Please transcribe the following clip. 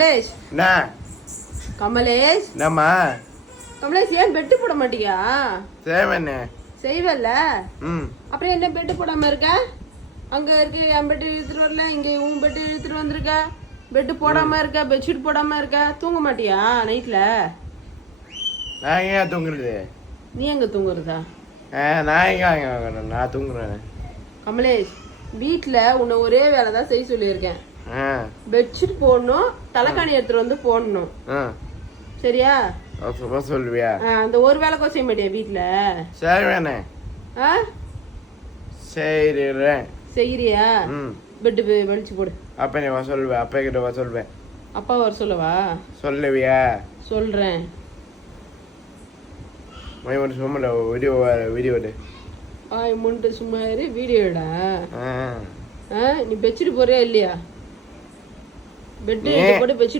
கமலேஷ் என்ன கமலேஷ் என்னம்மா கமலேஷ் ஏன் பெட்டு போட மாட்டியா? செய்வேண்ணே செய்வல்ல, ம் அப்புறம் என்ன பெட்டு போடாம இருக்க? அங்க இருக்கு என் பெட்டு இழுத்துட்டு வரல, இங்க உன் பெட்டு இழுத்துட்டு வந்திருக்க. பெட்டு போடாம இருக்க, பெட்ஷீட் போடாம இருக்க. தூங்க மாட்டியா நைட்ல? நான் ஏன் தூங்குறது? நீ எங்க தூங்குறதா? நான் எங்க நான் தூங்குறேன். கமலேஷ், வீட்டுல உன்னை ஒரே வேலை தான் செய்ய சொல்லியிருக்கேன். பெட்ஷீட் போடணும், தலைக்காணி எடுத்துட்டு வந்து போடணும். சரியா? சொல்லுவியா? அந்த ஒரு வேலை கூட செய்ய மாட்டியா வீட்டுல? செய்வேண்ணே. செய்றேன். செய்யறியா? பெட்டு வெளிச்சு போடு. அப்ப நீ சொல்லுவேன், அப்பா கிட்ட சொல்லுவேன். அப்பா வர சொல்லவா? சொல்லுவியா? சொல்றேன். சும்மா வீடியோ வீடியோ முன்ட்டு சும்மா இரு, வீடியோடா. நீ பெட்ஷீட் போறியா இல்லையா? பெட்டு போட்டு பெட்ஷீட்